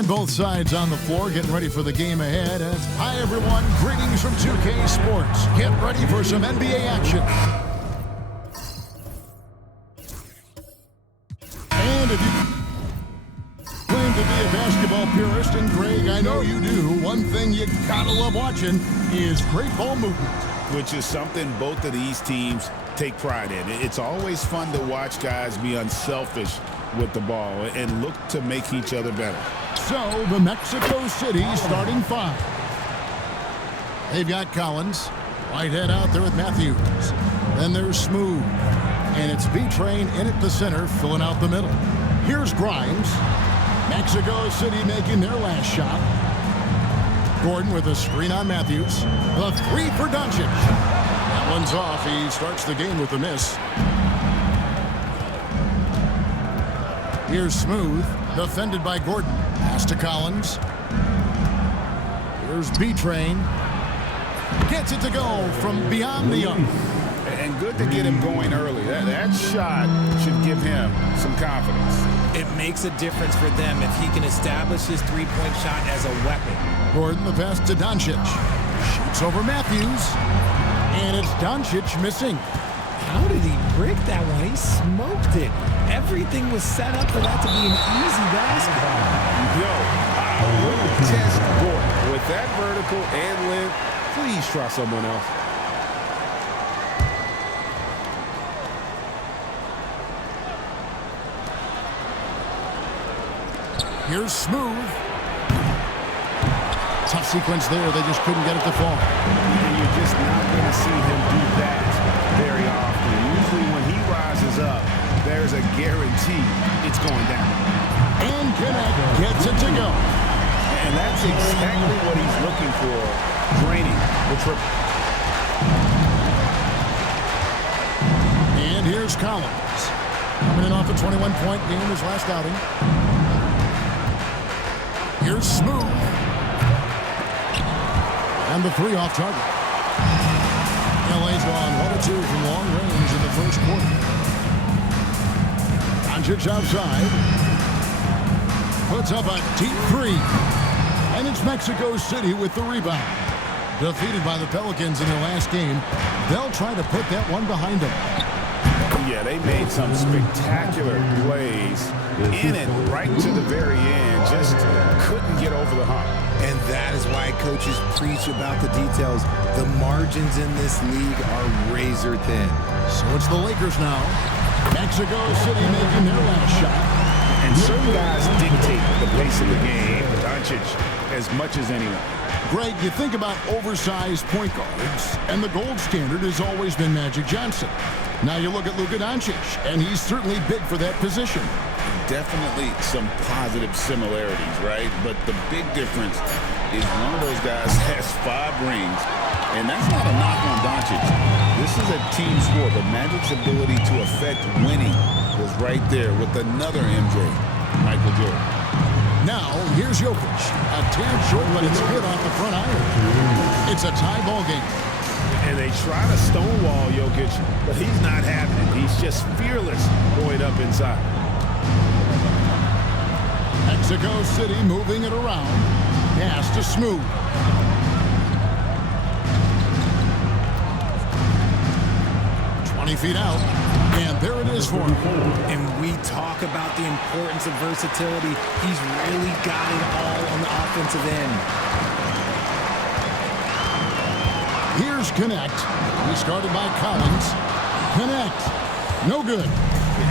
And both sides on the floor getting ready for the game ahead. Hi, everyone. Greetings from 2K Sports. Get ready for some NBA action. And if you claim to be a basketball purist, and Greg, I know you do, one thing you gotta love watching is great ball movement. Which is something both of these teams take pride in. It's always fun to watch guys be unselfish with the ball and look to make each other better. So, the Mexico City starting five. They've got Collins, Whitehead out there with Matthews. Then there's Smooth. And it's B-Train in at the center, filling out the middle. Here's Grimes. Mexico City making their last shot. Gordon with a screen on Matthews. The three for Doncic. That one's off. He starts the game with a miss. Here's Smooth, defended by Gordon. Pass to Collins. Here's B-Train. Gets it to go from beyond the arc. And good to get him going early. That shot should give him some confidence. It makes a difference for them if he can establish his three-point shot as a weapon. Gordon, the pass to Doncic. Shoots over Matthews. And it's Doncic missing. How did he break that one? He smoked it. Everything was set up for that to be an easy basket. Yo, I would test Gordon. With that vertical and length, please try someone else. Here's Smooth. Tough sequence there. They just couldn't get it to fall. And you're just not going to see him do that very often. Usually when he rises up, there's a guarantee it's going down. And Kenneth gets it to go. And that's exactly what he's looking for, draining the triple. And here's Collins. Coming in off a 21-point game his last outing. Here's Smooth. And the three off target. LA's gone 1-2 from long range in the first quarter. Doncic outside. Puts up a deep three. And it's Mexico City with the rebound. Defeated by the Pelicans in their last game, they'll try to put that one behind them. Yeah, they made some spectacular plays in it right to the very end. Just couldn't get over the hump. And that is why coaches preach about the details. The margins in this league are razor thin. So it's the Lakers now. Mexico City making their last shot. And certain guys dictate the pace of the game. Doncic as much as anyone. Greg, you think about oversized point guards, and the gold standard has always been Magic Johnson. Now you look at Luka Doncic, and he's certainly big for that position. Definitely some positive similarities, right? But the big difference is one of those guys has 5 rings, and that's not a knock on Doncic. This is a team sport, but Magic's ability to affect winning was right there with another MJ, Michael Jordan. Now, here's Jokic. A tad short, but it's good off the front iron. It's a tie ball game. And they try to stonewall Jokic, but he's not having it. He's just fearless going up inside. Mexico City moving it around. Pass to Smooth. Feet out, and there it is for him. And we talk about the importance of versatility. He's really got it all on the offensive end. Here's Connect. He started by Collins. Connect. No good.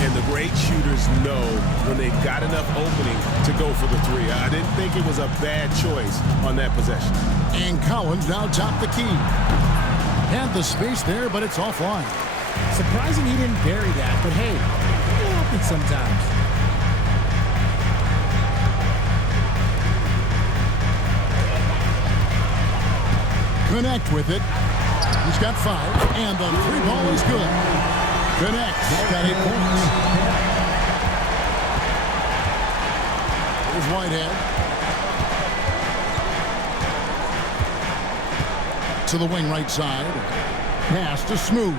And the great shooters know when they've got enough opening to go for the three. I didn't think it was a bad choice on that possession. And Collins now top the key. Had the space there, but it's offline. Surprising he didn't bury that, but hey, it happens sometimes. Connect with it. He's got 5, and the 3 ball is good. Connect's got 8 points. Here's Whitehead. To the wing right side. Pass to Smooth.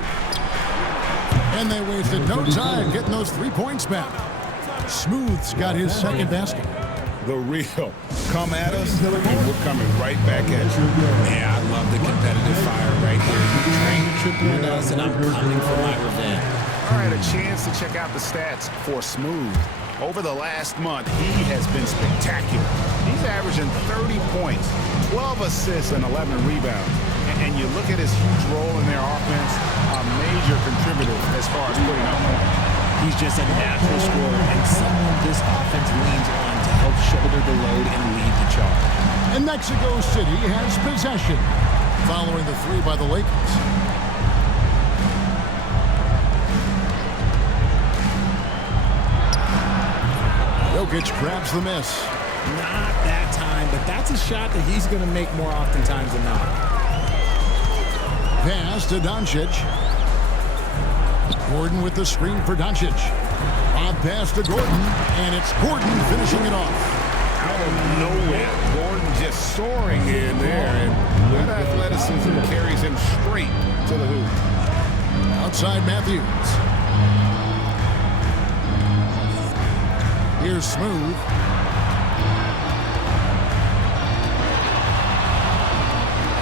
And they wasted no time getting those 3 points back. Smooth's got his second basket. the real. Come at us, and we're coming right back at you. Yeah, I love the competitive fire right here. You train to triple on us, and I'm coming for my revenge. All right, a chance to check out the stats for Smooth. Over the last month, he has been spectacular. He's averaging 30 points, 12 assists, and 11 rebounds. And you look at his huge role in their offense, a major contributor as far as putting up points. He's just a natural scorer and someone this offense leans on to help shoulder the load and lead the charge. And Mexico City has possession following the three by the Lakers. Jokic grabs the miss. Not that time, but that's a shot that he's going to make more oftentimes than not. Pass to Doncic. Gordon with the screen for Doncic. Lob pass to Gordon, and it's Gordon finishing it off. Out of nowhere, Gordon just soaring in there, and that athleticism carries him straight to the hoop. Outside Matthews. Here's Smooth.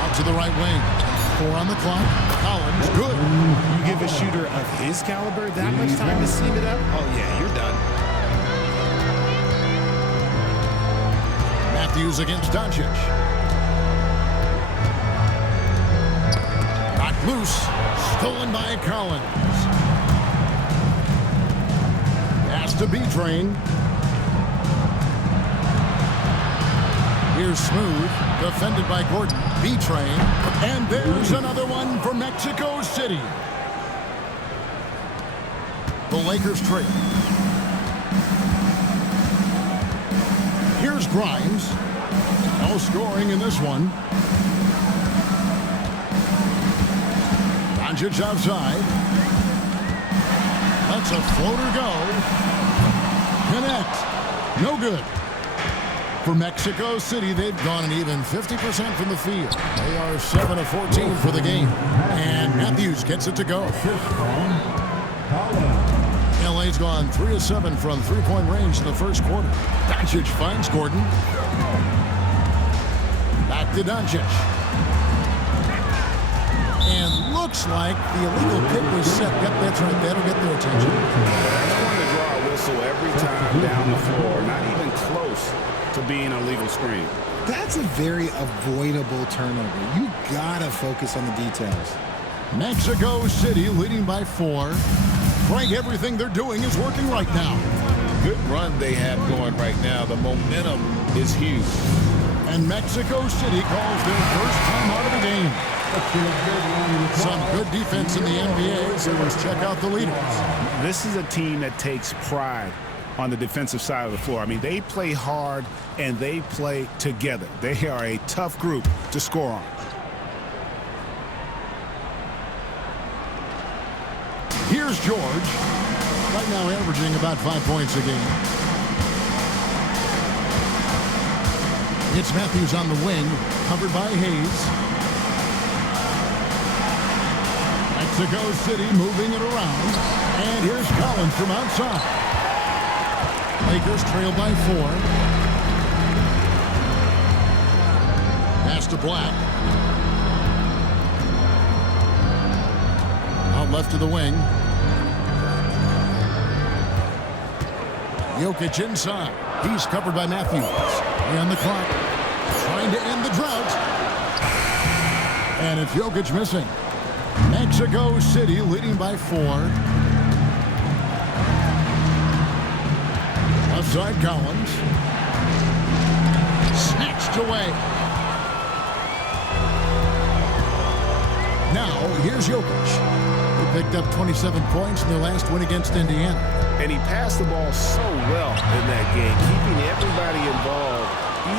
Out to the right wing. 4 on the clock. Collins, good. You give a shooter of his caliber that much time to seam it up? Oh, yeah, you're done. Matthews against Doncic. Knocked loose. Stolen by Collins. Pass to B-Train. Here's Smooth, defended by Gordon. B-Train, and there's another one for Mexico City. The Lakers trail. Here's Grimes. No scoring in this one. Doncic outside. Lets a floater go. Connect. No good. For Mexico City, they've gone an even 50% from the field. They are 7 of 14 for the game. And Matthews gets it to go. LA's gone 3 of 7 from three-point range in the first quarter. Doncic finds Gordon. Back to Doncic. And looks like the illegal kick was set. Yep, that's right. That'll get their attention. That's going to draw a whistle every time down the floor. Not even close to being a legal screen. That's a very avoidable turnover. You gotta focus on the details. Mexico City leading by 4. Frank, everything they're doing is working right now. Good run they have going right now. The momentum is huge. And Mexico City calls their first time out of the game. Some good defense in the NBA, so let's check out the leaders. This is a team that takes pride on the defensive side of the floor. I mean, they play hard and they play together. They are a tough group to score on. Here's George. Right now averaging about 5 points a game. It's Matthews on the wing, covered by Hayes. Mexico City moving it around. And here's Collins from outside. Lakers trail by 4. Pass to Black. Out left to the wing. Jokic inside. He's covered by Matthews. On the clock. Trying to end the drought. And it's Jokic missing. Mexico City leading by 4. Outside Collins. Snatched away. Now, here's Jokic. He picked up 27 points in their last win against Indiana. And he passed the ball so well in that game, keeping everybody involved,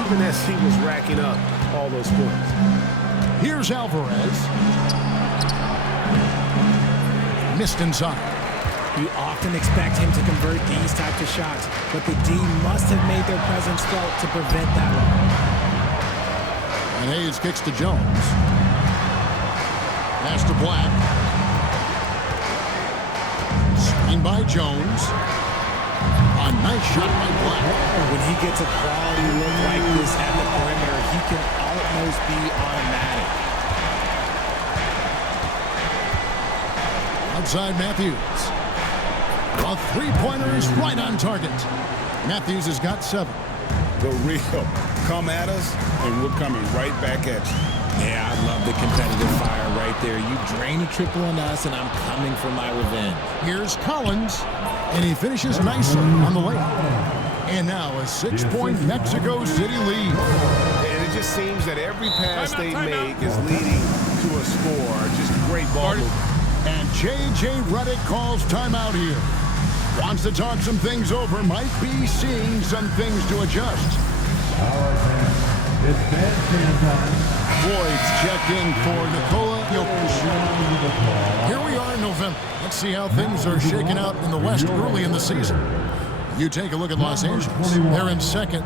even as he was racking up all those points. Here's Alvarez. Missed inside. You often expect him to convert these types of shots, but the D must have made their presence felt to prevent that one. And Hayes kicks to Jones. Pass to Black. Screen by Jones. A nice shot by Black. When he gets a quality look like this at the perimeter, he can almost be automatic. Outside Matthews. A three-pointer is right on target. Matthews has got 7. The real come at us, and we're coming right back at you. Yeah, I love the competitive fire right there. You drain a triple on us, and I'm coming for my revenge. Here's Collins, and he finishes nicely on the layup. And now a 6-point Mexico City lead. And it just seems that every pass they make is leading to a score. Just great ball movement. And J.J. Redick calls timeout here. Wants to talk some things over, might be seeing some things to adjust. It's bandstand time. Boyd's checked in for Nikola Jokic. Here we are in November. Let's see how things are shaking out in the West early in the season. You take a look at Los Angeles. They're in second,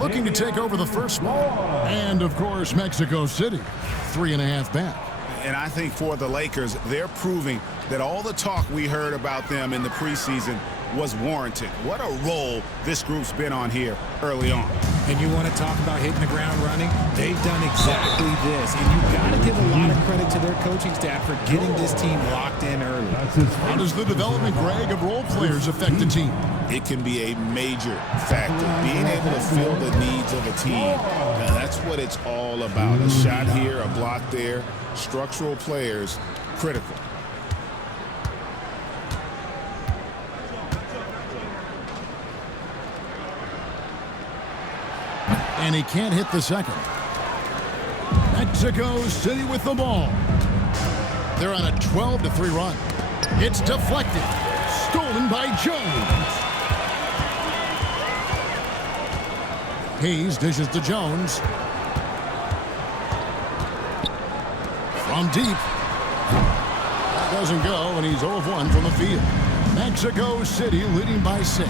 looking to take over the first spot. And, of course, Mexico City, 3.5 back. And I think for the Lakers, they're proving that all the talk we heard about them in the preseason was warranted. What a role this group's been on here early on. And you want to talk about hitting the ground running? They've done exactly this. And you've got to give a lot of credit to their coaching staff for getting this team locked in early. How does the development, Greg, of role players affect the team? It can be a major factor. Being able to fill the needs of a team. Now, that's what it's all about. A shot here, a block there. Structural players, critical. And he can't hit the second. Mexico City with the ball. They're on a 12-3 run. It's deflected. Stolen by Jones. Hayes dishes to Jones. From deep. That doesn't go, and he's 0 of 1 from the field. Mexico City leading by 6.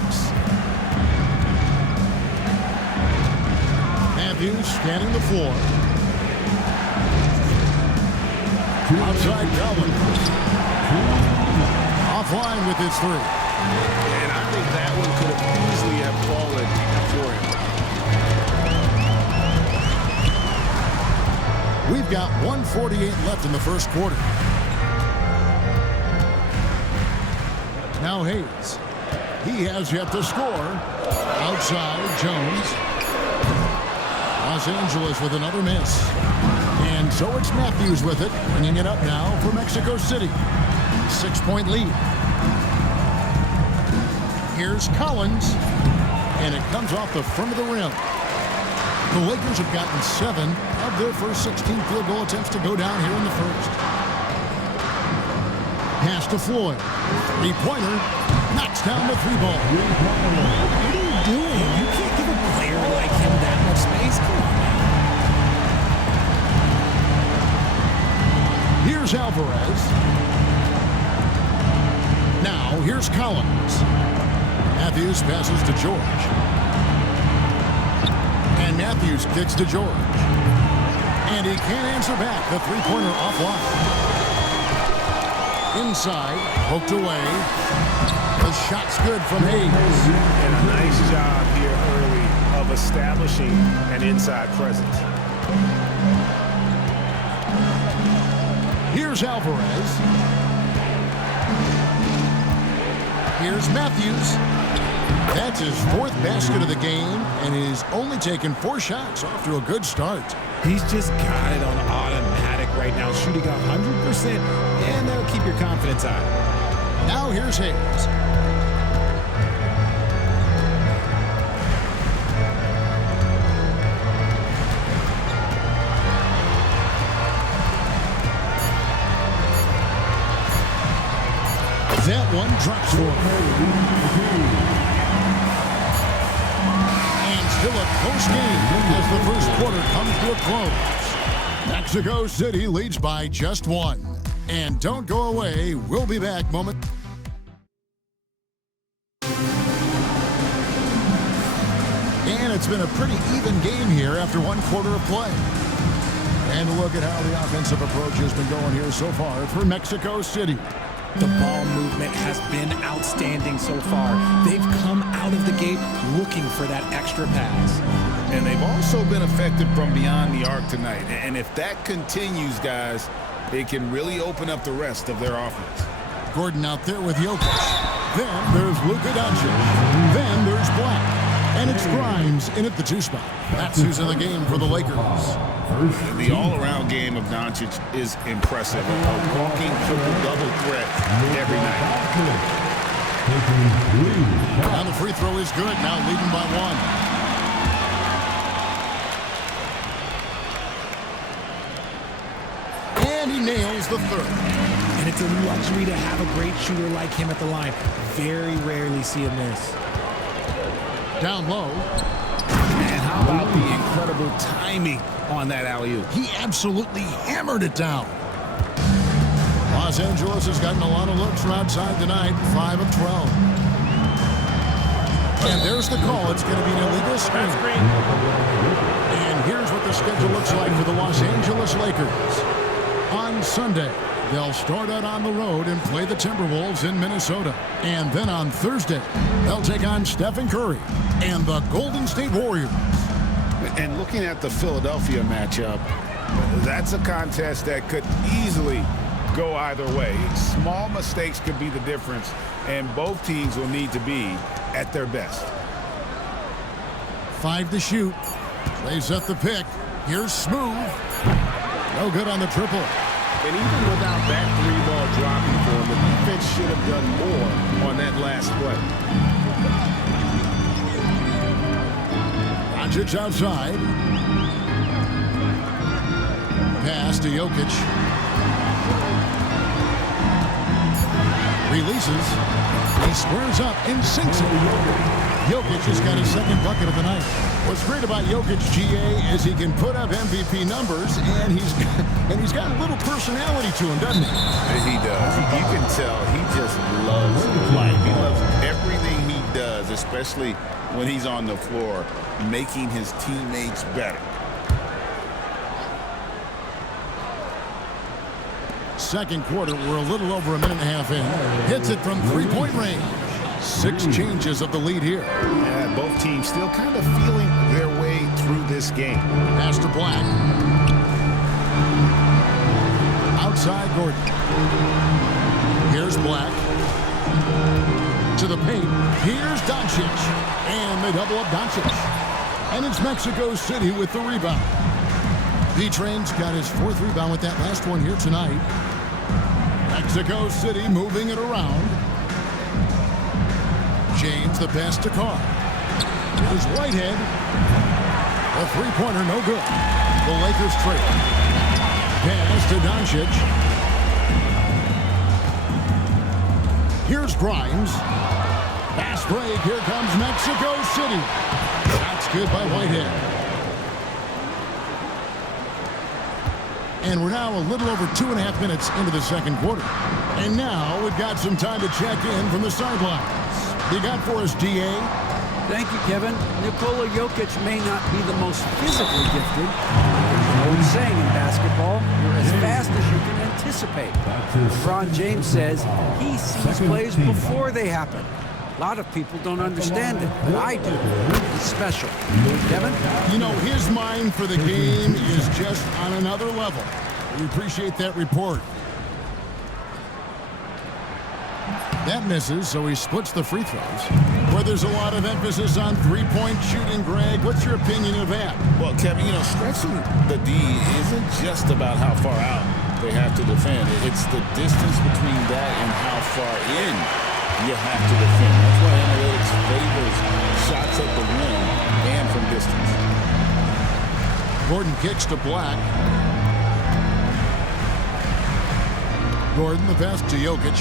Matthews scanning the floor. Outside Collins. Offline with his 3. And I think that one could have easily have fallen for him. We've got 1:48 left in the first quarter. Now Hayes. He has yet to score. Outside Jones. Los Angeles with another miss. And so it's Matthews with it, bringing it up now for Mexico City. 6-point lead. Here's Collins, and it comes off the front of the rim. The Lakers have gotten 7 of their first 16 field goal attempts to go down here in the first. Pass to Floyd. 3-pointer. Knocks down the 3-ball. What are you doing? You can't give a player like him that much space. Come on, man. Here's Alvarez. Now, here's Collins. Matthews passes to George. And Matthews kicks to George. And he can't answer back. The 3-pointer offline. Inside, poked away. The shot's good from Hayes. And a nice job here early of establishing an inside presence. Here's Alvarez. Here's Matthews. That's his 4th basket of the game, and he's only taken 4 shots off to a good start. He's just got it on automatic right now, shooting 100%, and that'll keep your confidence high. Now here's Hayes. That one drops for him. And still a close game as the first quarter comes to a close. Mexico City leads by just 1. And don't go away. We'll be back moment. And it's been a pretty even game here after 1 quarter of play. And look at how the offensive approach has been going here so far for Mexico City. The ball movement has been outstanding so far. They've come out of the gate looking for that extra pass. And they've also been effective from beyond the arc tonight. And if that continues, guys, it can really open up the rest of their offense. Gordon out there with Jokic. Then there's Luka Doncic. Then there's Black. And it's Grimes in at the 2 spot. That's who's in the game for the Lakers. The all-around game of Doncic is impressive. A walking triple-double threat every night. Now the free throw is good. Now leading by 1. And he nails the 3rd. And it's a luxury to have a great shooter like him at the line. Very rarely see him miss. Down low. And how about the incredible timing on that alley-oop? He absolutely hammered it down. Los Angeles has gotten a lot of looks from outside tonight. 5 of 12. And there's the call. It's going to be an illegal screen. And here's what the schedule looks like for the Los Angeles Lakers. On Sunday, they'll start out on the road and play the Timberwolves in Minnesota. And then on Thursday, they'll take on Stephen Curry and the Golden State Warriors. And looking at the Philadelphia matchup, that's a contest that could easily go either way. Small mistakes could be the difference, and both teams will need to be at their best. 5 to shoot. Plays up the pick. Here's Smooth. No good on the triple. And even without that 3-ball dropping for him, the defense should have done more on that last play. Doncic outside. Pass to Jokic. Releases. He squares up and sinks it. Jokic has got his 2nd bucket of the night. What's great about Jokic, GA, is he can put up MVP numbers, and he's got a little personality to him, doesn't he? He does. You can tell he just loves life. He loves everything he does, especially when he's on the floor, making his teammates better. Second quarter, we're a little over a minute and a half in. Hits it from 3-point range. 6 changes of the lead here. Yeah, both teams still kind of feeling their way through this game. Pass to Black. Outside Gordon. Here's Black. To the paint. Here's Doncic. And they double up Doncic. And it's Mexico City with the rebound. B-Train's got his 4th rebound with that last one here tonight. Mexico City moving it around. James, the pass to Carr. Here's Whitehead. A 3-pointer, no good. The Lakers trail. Pass to Doncic. Here's Grimes. Fast break. Here comes Mexico City. That's good by Whitehead. And we're now a little over 2.5 minutes into the second quarter. And now we've got some time to check in from the sidelines. You got for us, DA? Thank you, Kevin. Nikola Jokic may not be the most physically gifted. There's an old saying in basketball, you're as fast as you can anticipate. LeBron James says he sees plays before they happen. A lot of people don't understand it, but I do. It's special. Kevin? You know, his mind for the game is just on another level. We appreciate that report. That misses, so he splits the free throws. Where there's a lot of emphasis on 3-point shooting, Greg. What's your opinion of that? Well, Kevin, stretching the D isn't just about how far out they have to defend. It's the distance between that and how far in you have to defend. That's why analytics favors shots at the rim and from distance. Gordon kicks to Black. Gordon, the pass to Jokic.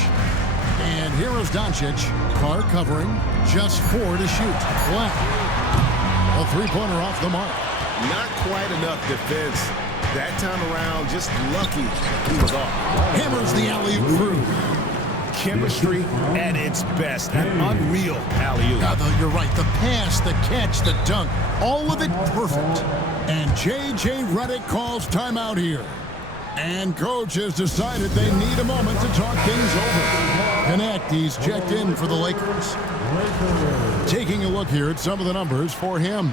And here is Doncic. Carr covering. Just 4 to shoot. Black. A 3-pointer off the mark. Not quite enough defense that time around. Just lucky he was off. Hammers the alley-oop through. Chemistry at its best. An unreal alley-oop. You're right. The pass, the catch, the dunk. All of it perfect. And J.J. Redick calls timeout here. And coach has decided they need a moment to talk things over. connect. He's checked in for the Lakers. Taking a look here at some of the numbers for him.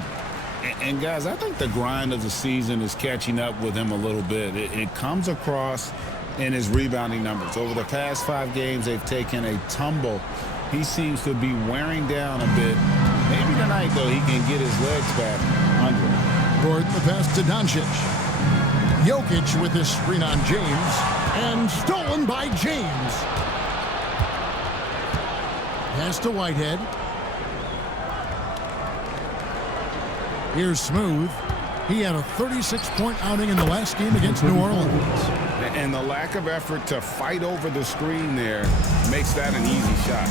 And guys, I think the grind of the season is catching up with him a little bit. It comes across in his rebounding numbers. Over the past 5 games, they've taken a tumble. He seems to be wearing down a bit. Maybe tonight, though, he can get his legs back under him. Gordon, the pass to Doncic. Jokic with his screen on James. And stolen by James. Pass to Whitehead. Here's Smooth. He had a 36-point outing in the last game against New Orleans. And the lack of effort to fight over the screen there makes that an easy shot.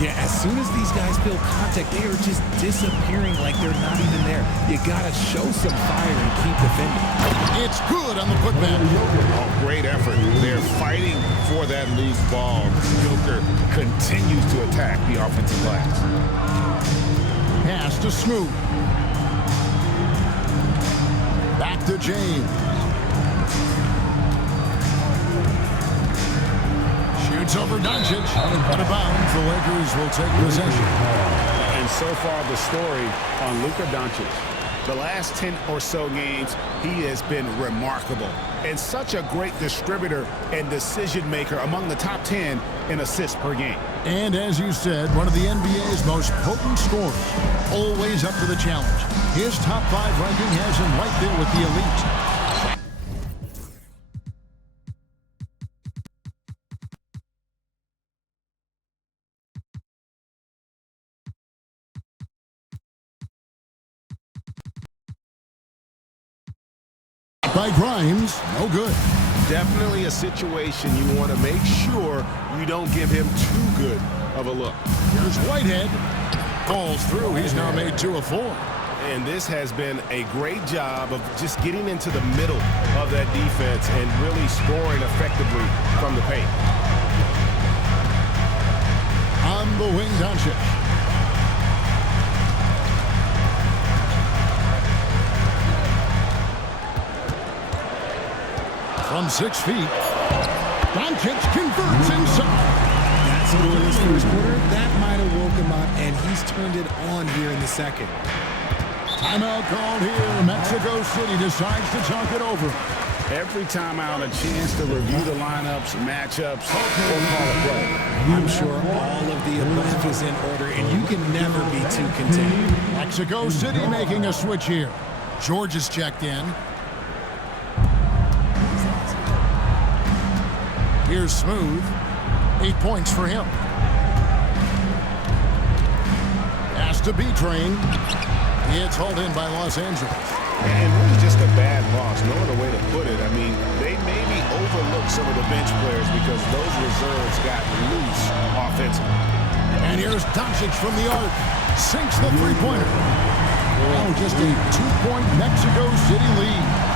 Yeah, as soon as these guys feel contact, they are just disappearing like they're not even there. You got to show some fire and keep defending. It's good on the putback. Oh, great effort. They're fighting for that loose ball. Joker continues to attack the offensive glass. Pass to Smooth. Back to James. Shoots over Doncic. Out of bounds. The Lakers will take possession. And so far the story on Luka Doncic. The last 10 or so games, he has been remarkable. And such a great distributor and decision maker, among the top 10 in assists per game. And as you said, one of the NBA's most potent scorers. Always up to the challenge. His top 5 ranking has him right there with the elite. By Grimes, no good. Definitely a situation you want to make sure you don't give him too good of a look. Here's Whitehead. Falls through. He's now made 2 of 4. And this has been a great job of just getting into the middle of that defense and really scoring effectively from the paint. On the wing, Doncic. From 6 feet, Doncic converts inside. That scoreless first quarter, that might have woke him up, and he's turned it on here in the second. Timeout called here. Mexico City decides to talk it over. Every time out, a chance to review the lineups, matchups, or call a play. I'm sure all of the above is in order, and you can never be too content. Mexico City making a switch here. George is checked in. Here's Smooth. 8 points for him. Pass to B-Train. It's hauled in by Los Angeles. And really just a bad loss. No other way to put it. I mean, they maybe overlooked some of the bench players because those reserves got loose offensively. And here's Doncic from the arc. Sinks the three-pointer. Oh, just a 2-point Mexico City lead.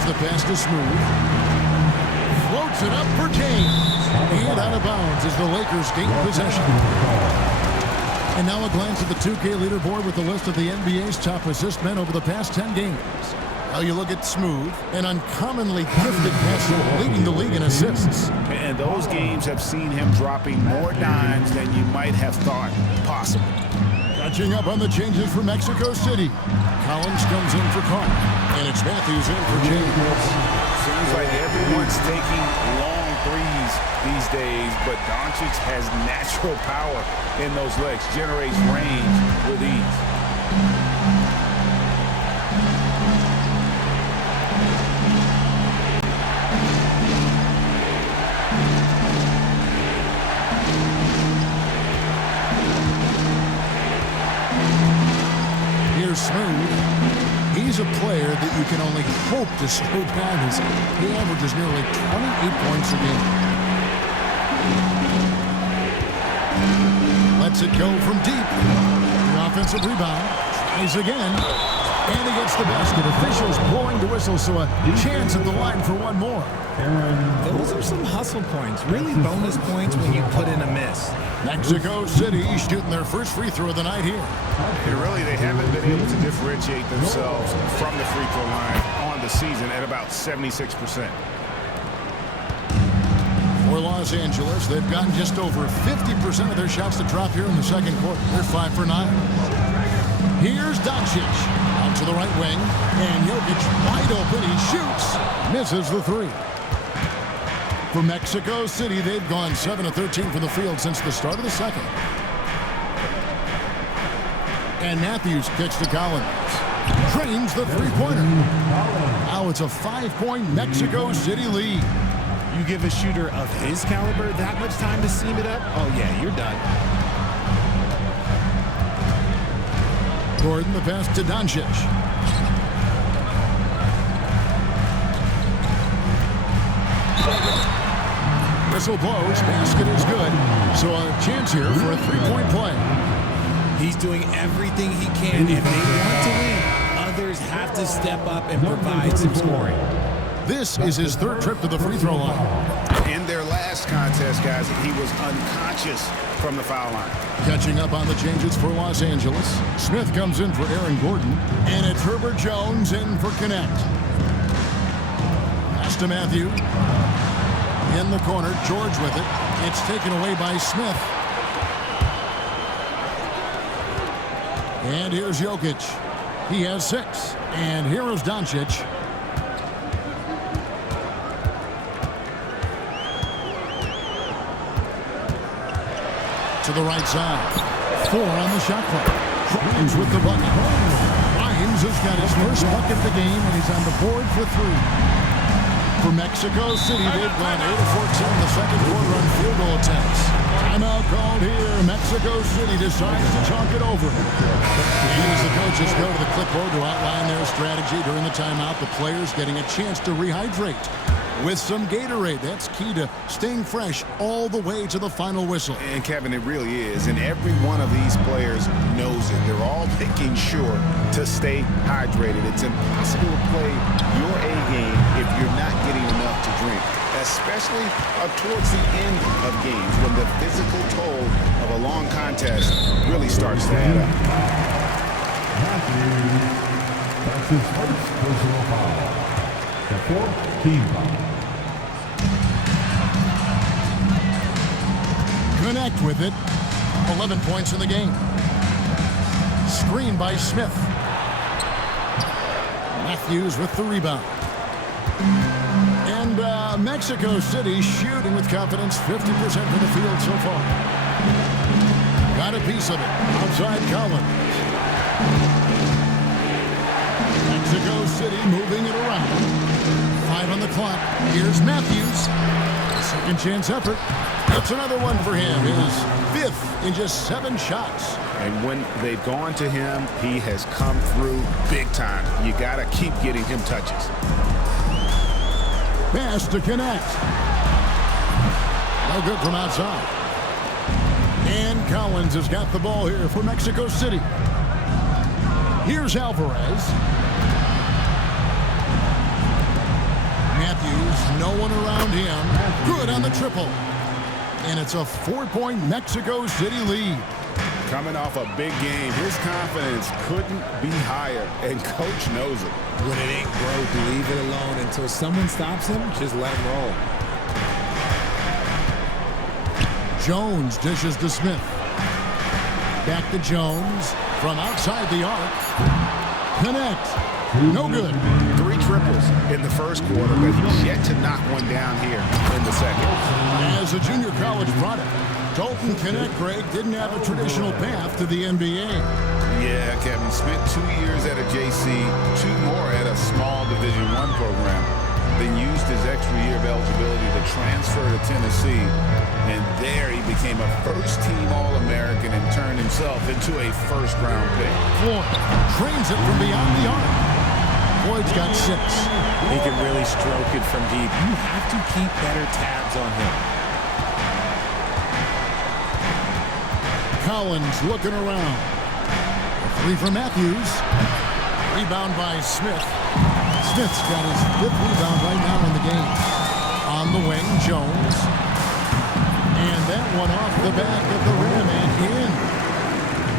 The pass to Smooth. Floats it up for James. And out of bounds as the Lakers gain possession. And now a glance at the 2K leaderboard with the list of the NBA's top assist men over the past 10 games. Now you look at Smooth, an uncommonly gifted passer leading the league in assists. And those games have seen him dropping more dimes than you might have thought possible. Catching up on the changes for Mexico City. Collins comes in for Carr. And it's Matthews in for James. Seems like everyone's taking long threes these days, but Doncic has natural power in those legs, generates range with ease. Here's Smooth. He's a player that you can only hope to slow down as he averages nearly 28 points a game. Lets it go from deep. The offensive rebound. Tries again. And he gets the basket. Officials blowing the whistle, so a chance at the line for one more. Those are some hustle points. Really bonus points when you put in a miss. Mexico City shooting their first free throw of the night here. And really, they haven't been able to differentiate themselves from the free throw line on the season at about 76%. Los Angeles, they've gotten just over 50% of their shots to drop here in the second quarter. They're 5 for 9. Here's Doncic out to the right wing, and Jokic wide open. He shoots, misses the 3. For Mexico City, they've gone 7 of 13 from the field since the start of the second. And Matthews kicks to Collins. Drains the three-pointer. Now it's a 5-point Mexico City lead. You give a shooter of his caliber that much time to seam it up, oh yeah, you're done. Gordon the pass to Doncic. Whistle blows, basket is good. So a chance here for a three-point play. He's doing everything he can. If they want to win, others have to step up and provide some scoring. This is his third trip to the free throw line. In their last contest, guys, he was unconscious from the foul line. Catching up on the changes for Los Angeles. Smith comes in for Aaron Gordon. And it's Herbert Jones in for Connect. Pass to Matthew. In the corner, George with it. It's taken away by Smith. And here's Jokic. He has 6. And here is Doncic. To the right side. 4 on the shot clock. Grimes with the bucket. Grimes has got his first bucket of the game, and he's on the board for 3. For Mexico City, they've gone 8 of 14 in the second quarter on field goal attempts. Timeout called here. Mexico City decides to chalk it over. And as the coaches go to the clipboard to outline their strategy during the timeout, the players getting a chance to rehydrate with some Gatorade. That's key to staying fresh all the way to the final whistle. And Kevin, it really is. And every one of these players knows it. They're all making sure to stay hydrated. It's impossible to play your A game if you're not getting enough to drink, especially towards the end of games when the physical toll of a long contest really starts to add up. That's his first personal foul. The 4th team foul. Connect with it. 11 points in the game. Screen by Smith. Matthews with the rebound. And Mexico City shooting with confidence, 50% from the field so far. Got a piece of it. Outside Collins. Mexico City moving it around. 5 on the clock. Here's Matthews. Second chance effort. That's another one for him. His 5th in just 7 shots. And when they've gone to him, he has come through big time. You got to keep getting him touches. Pass to Connect. No good from outside. And Collins has got the ball here for Mexico City. Here's Alvarez. Matthews, no one around him. Good on the triple. And it's a 4-point Mexico City lead. Coming off a big game, his confidence couldn't be higher, and coach knows it. When it ain't broke, leave it alone until someone stops him. Just let him roll. Jones dishes to Smith. Back to Jones from outside the arc. Connect. No good. 3 triples in the first quarter, but he's yet to knock one down here in the second. As a junior college product, Dalton Connect, Greg, didn't have a traditional path to the NBA. Yeah, Kevin spent 2 years at a JC, 2 more at a small Division I program, then used his extra year of eligibility to transfer to Tennessee. And there he became a first-team All-American and turned himself into a first-round pick. Floyd trains it from beyond the arc. Floyd's got 6. He can really stroke it from deep. You have to keep better tabs on him. Collins looking around. A 3 for Matthews. Rebound by Smith. Smith's got his 5th rebound right now in the game. On the wing, Jones. And that one off the back of the rim and in.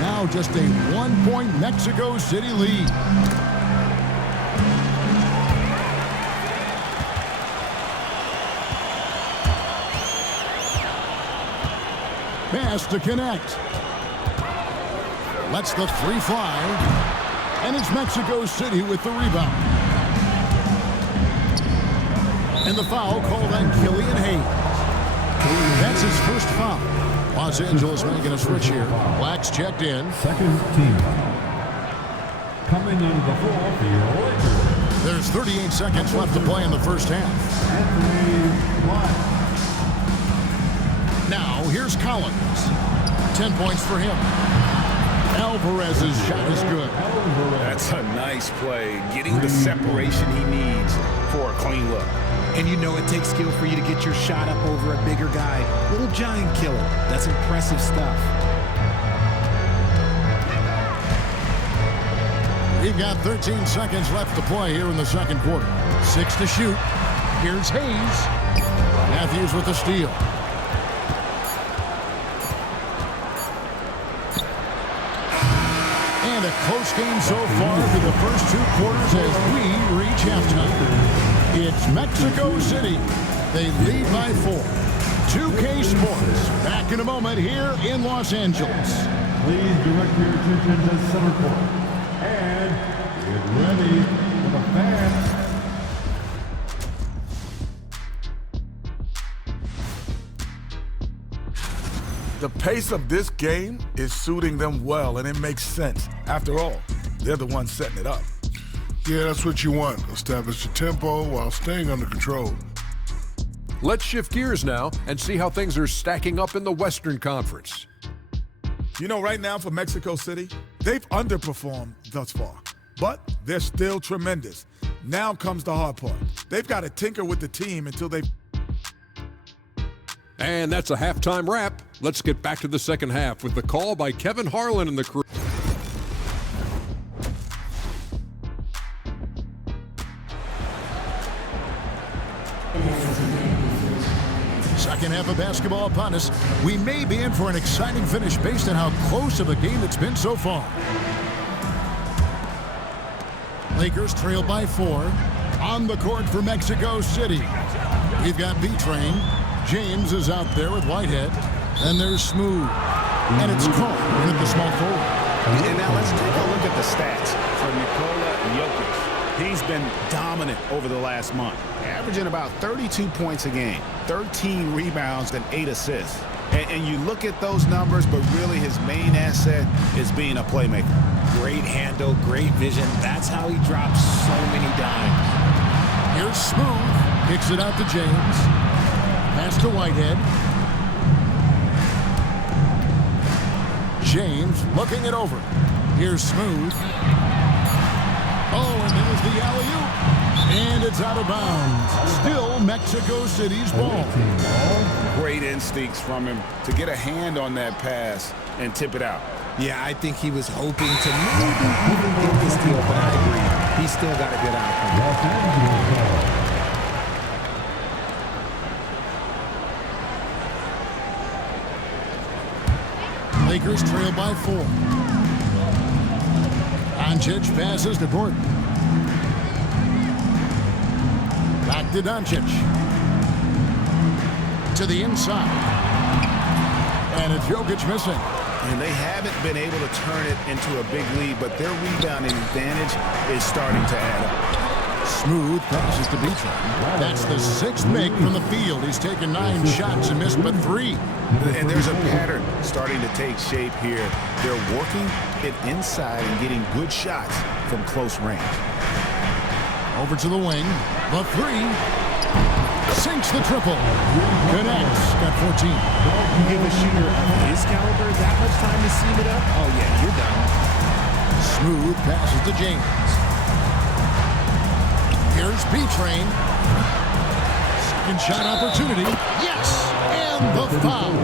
Now just a 1-point Mexico City lead. Pass to connect. Lets the three fly. And it's Mexico City with the rebound. And the foul called on Killian Hayes. That's his first foul. Los Angeles making a switch here. Black's checked in. Second team foul. Coming into the floor for your Lakers. There's 38 seconds left to play in the first half. Anthony Black. Now, here's Collins. 10 points for him. Alvarez's shot is good. That's a nice play. Getting the separation he needs for a clean look. And you know it takes skill for you to get your shot up over a bigger guy. Little giant killer. That's impressive stuff. We've got 13 seconds left to play here in the second quarter. 6 to shoot. Here's Hayes. Matthews with the steal. And a close game so far through the first 2 quarters as we reach halftime. It's Mexico City. They lead by 4. 2K Sports back in a moment here in Los Angeles. Please direct your attention to center court. And get ready for the fans. The pace of this game is suiting them well, and it makes sense. After all, they're the ones setting it up. Yeah, that's what you want. Establish the tempo while staying under control. Let's shift gears now and see how things are stacking up in the Western Conference. You know, right now for Mexico City, they've underperformed thus far, but they're still tremendous. Now comes the hard part. They've got to tinker with the team until they... And that's a halftime wrap. Let's get back to the second half with the call by Kevin Harlan and the crew. Second half of basketball upon us. We may be in for an exciting finish based on how close of a game it's been so far. Lakers trail by 4. On the court for Mexico City. We've got B-Train. James is out there with Whitehead. And there's Smooth. And it's caught at the small forward. And now let's take a look at the stats for Nikola Jokic. He's been dominant over the last month, averaging about 32 points a game, 13 rebounds, and 8 assists. And you look at those numbers, but really his main asset is being a playmaker. Great handle, great vision. That's how he drops so many dimes. Here's Smooth. Kicks it out to James. Pass to Whitehead. James looking it over. Here's Smooth. Oh, and there's the alley-oop. And it's out of bounds. Still Mexico City's ball. Great instincts from him to get a hand on that pass and tip it out. Yeah, I think he was hoping to maybe even get this deal, but I agree. He's still got a good outcome. Los Angeles ball. Lakers trail by 4. Doncic passes to Gordon. Back to Doncic. To the inside. And it's Jokic missing. And they haven't been able to turn it into a big lead, but their rebounding advantage is starting to add up. Smooth passes to B-Train. That's the 6th make from the field. He's taken 9 shots and missed but 3. And there's a pattern starting to take shape here. They're working it inside and getting good shots from close range. Over to the wing. The 3. Sinks the triple. Connects. Got 14. You give a shooter of his caliber that much time to seam it up? Oh, yeah, you're done. Smooth passes to James. Here's B-Train. Second shot opportunity. Yes! And the foul.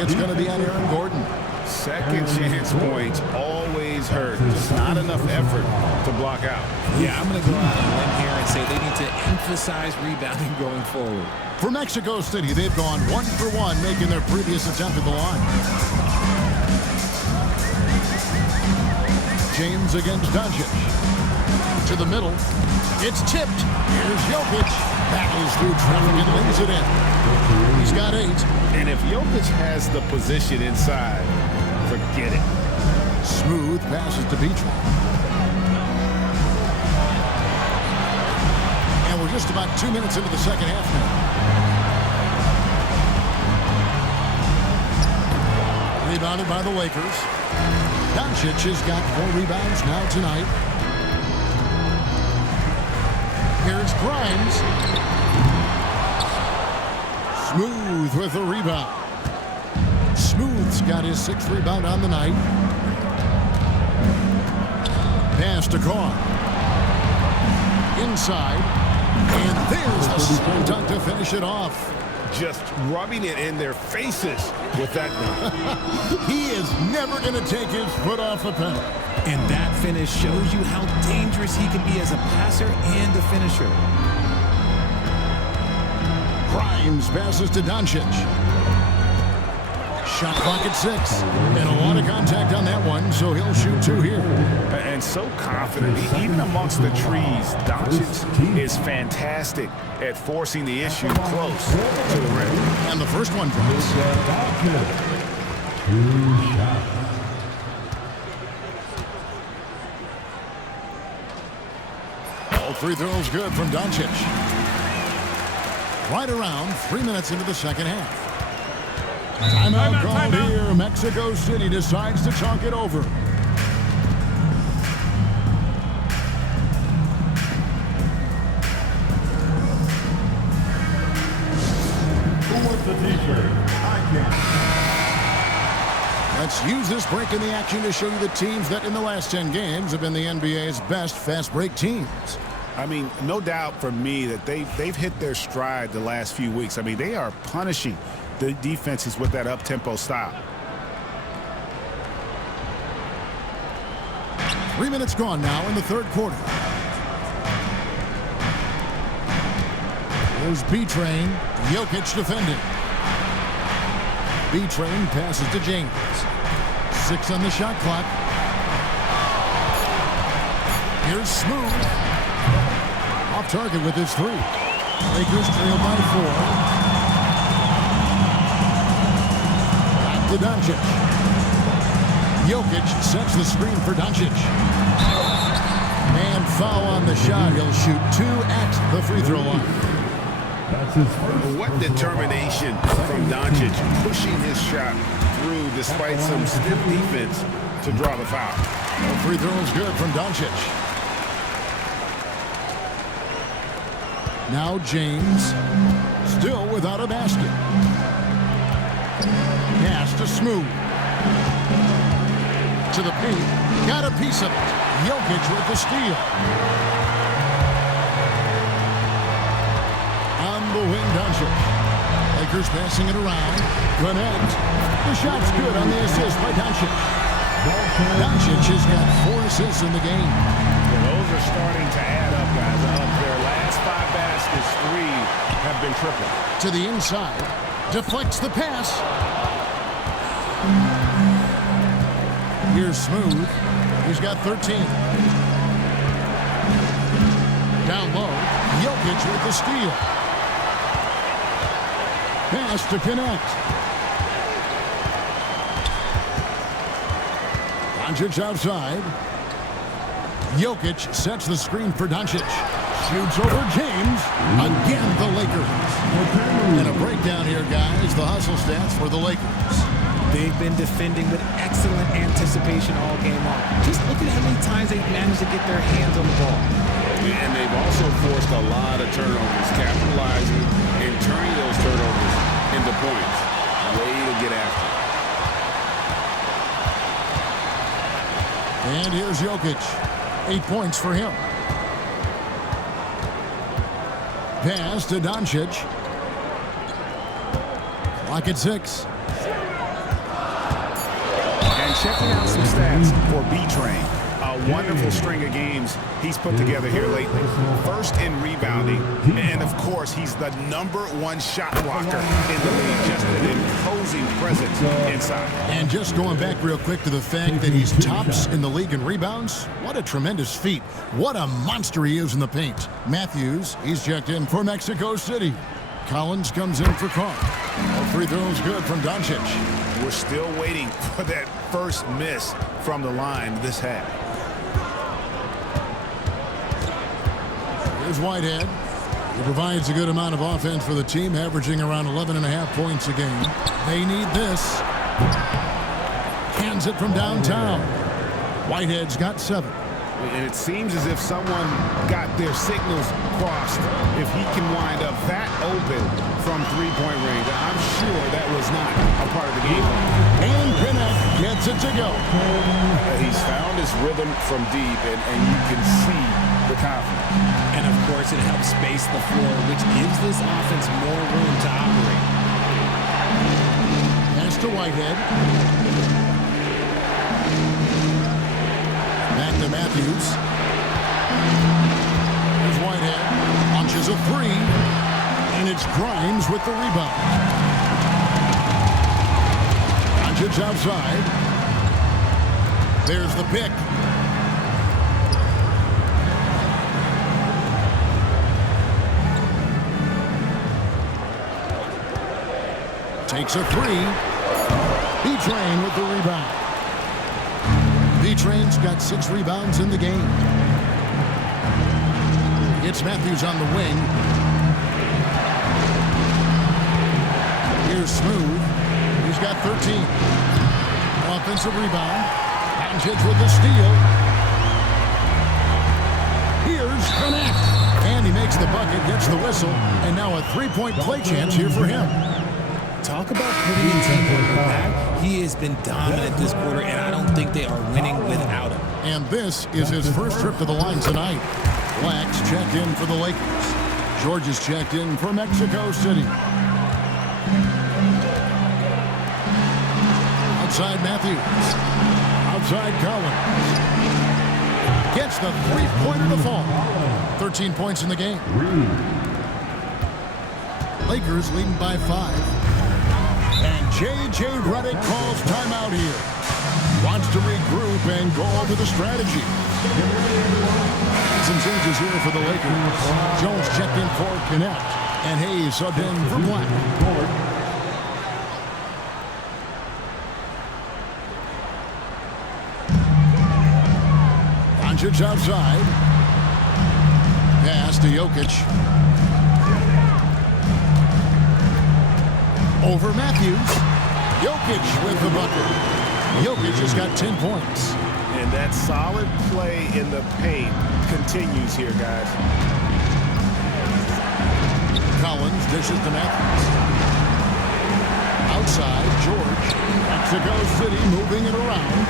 It's going to be on Aaron Gordon. Second chance points always hurt. Just not enough effort to block out. Yeah, I'm going to go out on a limb here and say they need to emphasize rebounding going forward. For Mexico City, they've gone 1 for 1, making their previous attempt at the line. James against Doncic. To the middle. It's tipped. Here's Jokic. Battles through traffic and lays it in. He's got 8. And if Jokic has the position inside, forget it. Smooth passes to Beachman. And we're just about 2 minutes into the second half now. Rebounded by the Lakers. Doncic has got 4 rebounds now tonight. Here's Grimes. Smooth with the rebound. Smooth's got his 6th rebound on the night. Pass to Carr. Inside. And there's the slam dunk to finish it off. Just rubbing it in their faces with that dunk. He is never going to take his foot off the pedal. And that finish shows you how dangerous he can be as a passer and a finisher. Grimes passes to Doncic. Shot clock at 6. And a lot of contact on that one, so he'll shoot 2 here. And so confident, even amongst the trees, Doncic is fantastic at forcing the issue close to the rim. And the first one drops. All 3 throws good from Doncic. Right around 3 minutes into the second half. Timeout called here. Mexico City decides to talk it over. Who wants the t-shirt? I can. Let's use this break in the action to show you the teams that in the last 10 games have been the NBA's best fast break teams. I mean, no doubt for me that they've hit their stride the last few weeks. I mean, they are punishing the defenses with that up-tempo style. 3 minutes gone now in the third quarter. There's B-Train. Jokic defending. B-Train passes to James. 6 on the shot clock. Here's Smooth. Off target with his 3. Lakers trail by 4. To Doncic. Jokic sets the screen for Doncic. And foul on the shot. He'll shoot 2 at the free throw line. That's his first. What determination from Doncic, pushing his shot through despite some stiff defense to draw the foul. The free throw is good from Doncic. Now James, still without a basket. Pass to Smooth. To the paint. Got a piece of it. Jokic with the steal. On the wing, Doncic. Lakers passing it around. Connect. The shot's good on the assist by Doncic. Doncic has got 4 assists in the game. Well, those are starting to add up, guys. Their last 5 baskets, 3 have been triple. To the inside. Deflects the pass. Here's Smooth. He's got 13. Down low. Jokic with the steal. Pass to connect. Doncic outside. Jokic sets the screen for Doncic. Shoots over James. Again, the Lakers. And a breakdown here, guys. The hustle stats for the Lakers. They've been defending with excellent anticipation all game long. Just look at how many times they've managed to get their hands on the ball. And they've also forced a lot of turnovers, capitalizing and turning those turnovers into points. Way to get after it. And here's Jokic. 8 points for him. Pass to Doncic. Clock at 6. And checking out some stats for B-Train. A a wonderful string of games he's put together here lately. First in rebounding, and of course, he's the #1 shot blocker in the league. Just an imposing presence inside. And just going back real quick to the fact that he's tops in the league in rebounds, what a tremendous feat. What a monster he is in the paint. Matthews, he's checked in for Mexico City. Collins comes in for Carr. All free throws good from Doncic. We're still waiting for that first miss from the line this half. Here's Whitehead. He provides a good amount of offense for the team, averaging around 11.5 points a game. They need this. Hands it from downtown. Whitehead's got 7. And it seems as if someone got their signals crossed. If he can wind up that open from three-point range, I'm sure that was not a part of the game plan. And Pinnock gets it to go. He's found his rhythm from deep, and you can see the confidence. And, of course, it helps space the floor, which gives this offense more room to operate. Pass to Whitehead. Back to Matthews. There's Whitehead. Launches a 3. And it's Grimes with the rebound. Doncic outside. There's the pick. Takes a 3. B-Train with the rebound. B-Train's got 6 rebounds in the game. It's Matthews on the wing. Here's Smooth. He's got 13. Offensive rebound. Doncic with the steal. Here's Connect. And he makes the bucket, gets the whistle, and now a 3-point play chance here for him. Talk about putting a tempo in that. He has been dominant this quarter, and I don't think they are winning without him. And this is his first trip to the line tonight. Black's checked in for the Lakers. George is checked in for Mexico City. Outside Matthews. Outside Collins. Gets the 3-pointer to fall. 13 points in the game. Lakers leading by 5. And J.J. Redick calls timeout here. Wants to regroup and go over the strategy. Some changes here for the Lakers. Jones checked in for Connect. And Hayes subbed in for Black. Doncic outside. Pass to Jokic. Over Matthews. Jokic with the bucket. Jokic has got 10 points. And that solid play in the paint continues here, guys. Collins dishes to Matthews. Outside, George. Mexico City moving it around.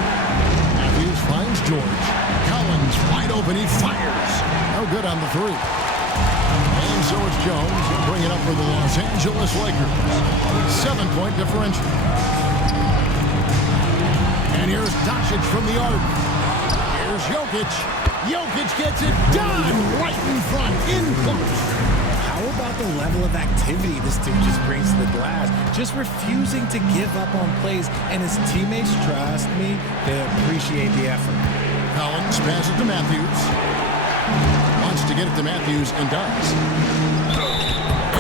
Matthews finds George. Collins wide open. He fires. No good on the 3. And so it's Jones. He'll bring it up for the Los Angeles Lakers. 7-point differential. And here's Doncic from the arc. Here's Jokic. Jokic gets it done right in front, in close. How about the level of activity this dude just brings to the glass? Just refusing to give up on plays, and his teammates, trust me, they appreciate the effort. Collins passes to Matthews. Wants to get it to Matthews and does.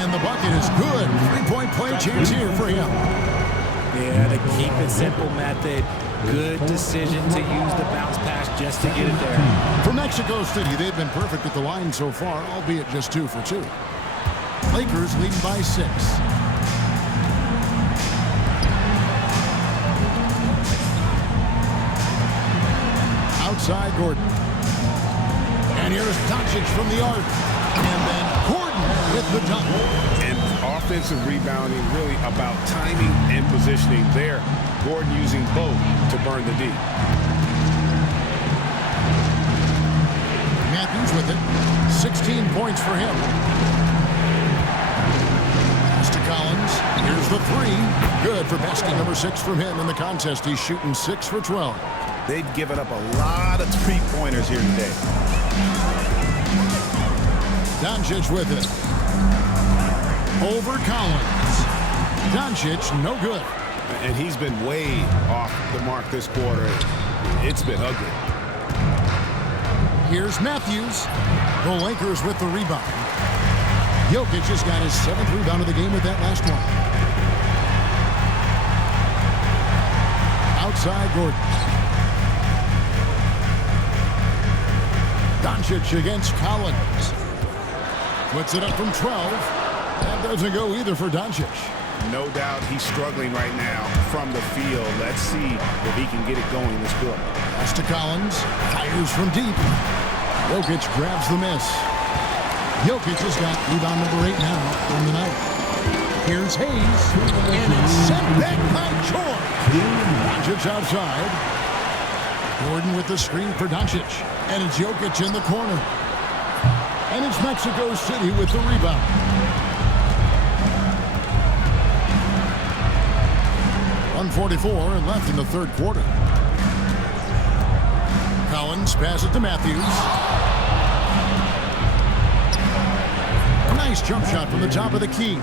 And the bucket is good. 3-point play chance here for him. Yeah, to keep it simple method. Good decision to use the bounce pass just to get it there. For Mexico City, they've been perfect at the line so far, albeit just 2 for 2. Lakers leading by 6. Outside Gordon. And here's Doncic from the arc. And then Gordon with the dunk. And offensive rebounding really about timing and positioning there. Gordon using both to burn the D. Matthews with it. 16 points for him. Pass to Collins. Here's the 3. Good for basket number 6 from him in the contest. He's shooting 6 for 12. They've given up a lot of three-pointers here today. Doncic with it. Over Collins. Doncic, no good. And he's been way off the mark this quarter. It's been ugly. Here's Matthews. The Lakers with the rebound. Jokic just got his 7th rebound of the game with that last one. Outside Gordon. Doncic against Collins. Puts it up from 12. That doesn't go either for Doncic. No doubt he's struggling right now from the field. Let's see if he can get it going this quarter. Pass to Collins. Fires from deep. Jokic grabs the miss. Jokic has got rebound number 8 now on the night. Here's Hayes. And it's sent back by George. Doncic outside. Gordon with the screen for Doncic. And it's Jokic in the corner. And it's Mexico City with the rebound. .144 left in the third quarter. Collins passes it to Matthews. A nice jump shot from the top of the key.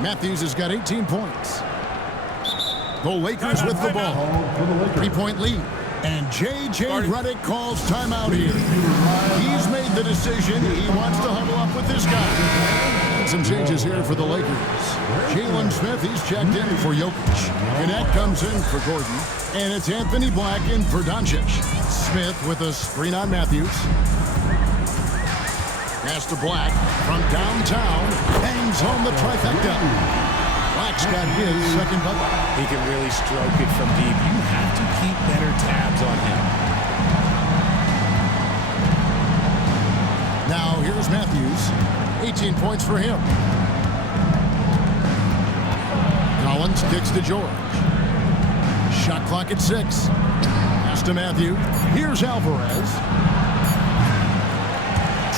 Matthews has got 18 points. The Lakers with the ball. 3-point lead. And J.J. Redick calls timeout here. He's made the decision. He wants to huddle up with this guy. And some changes here for the Lakers. Jalen Smith, he's checked in for Jokic. Gannett comes in for Gordon. And it's Anthony Black in for Doncic. Smith with a screen on Matthews. Pass to Black from downtown. Bangs home the trifecta. Black's got his second bucket. He can really stroke it from deep. You have to keep better tabs on him. Now here's Matthews. 18 points for him. Collins kicks to George. Shot clock at 6. Pass to Matthew. Here's Alvarez.